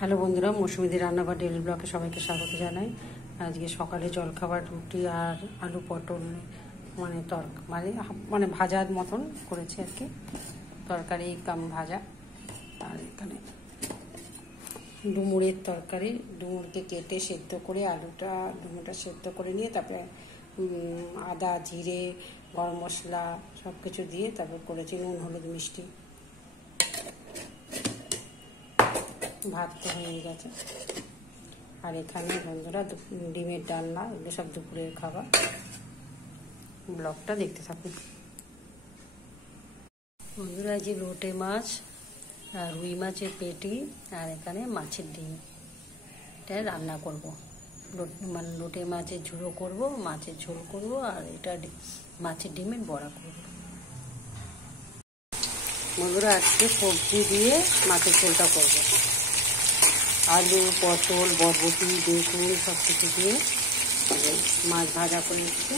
Hello বন্ধুরা, মৌসুমীদি রান্নাঘর daily ব্লগে সবাইকে স্বাগত জানাই। আজকে সকালে জলখাবার রুটি আর আলু পটল মানে ভাজার মতন করেছি আর কি, তরকারি কাম ভাজা। আর এখানে ডুমুরের তরকারি, ডুমুরকে কেটে সেদ্ধ করে ডুমুরটা সেদ্ধ করে নিয়ে তারপরে আদা জিরে গরম মশলা সব কিছু দিয়ে তারপর করেছি, নুন হলুদ মিষ্টি। ভাত তো হয়ে গেছে। আর এখানে বন্ধুরা ডিমের ডালনা, এগুলো সব দুপুরের খাবার। ব্লগটা দেখতে থাকুন বন্ধুরা। যে লোটে মাছ আর রুই মাছের পেটি আর এখানে মাছের ডিম, এটা রান্না করব। লোটে মাছের ঝুড়ো করব, মাছের ঝোল করব, আর এটা মাছের ডিমের বড়া করব। বন্ধুরা আজকে সবজি দিয়ে মাছের ঝোলটা করব। আলু পটল বরবটি বেগুন সব কিছু দিয়ে মাছ ভাজা করে একটু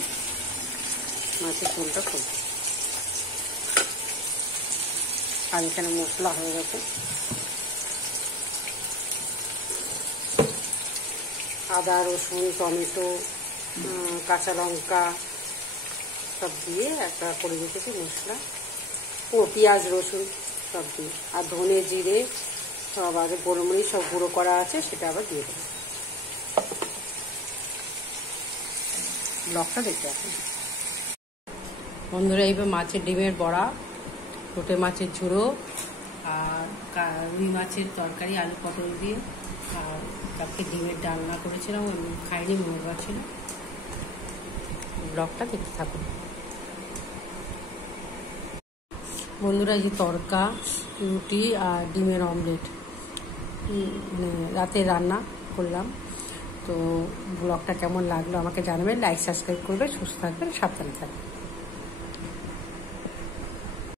মাছের ঝোলটা করব। আর এখানে মশলা হয়ে গেছে, আদা রসুন টমেটো কাঁচা লঙ্কা সব দিয়ে একটা করে রেখেছি মশলা, পেঁয়াজ রসুন সব দিয়ে, আর ধনে জিরে সব আগে গোলমরিচ সব গুঁড়ো করা আছে, সেটা আবার দিয়ে দেবো। ব্লগটা দেখতে আসুন বন্ধুরা। এইবার মাছের ডিমের বড়া, লোটে মাছের ঝুড়ো আর রুই মাছের তরকারি আলু পটল দিয়ে, আর তারপরে ডিমের ডালনা করেছিলাম, খাইনি মঙ্গলবার ছিল। ব্লগটা দেখতে থাকুন বন্ধুরা। এই যে তড়কা রুটি আর ডিমের অমলেট রাতে রান্না করলাম। তো ব্লগটা কেমন লাগলো আমাকে জানাবেন, লাইক সাবস্ক্রাইব করবেন, সুস্থ থাকবেন, সাবধানে থাকবেন।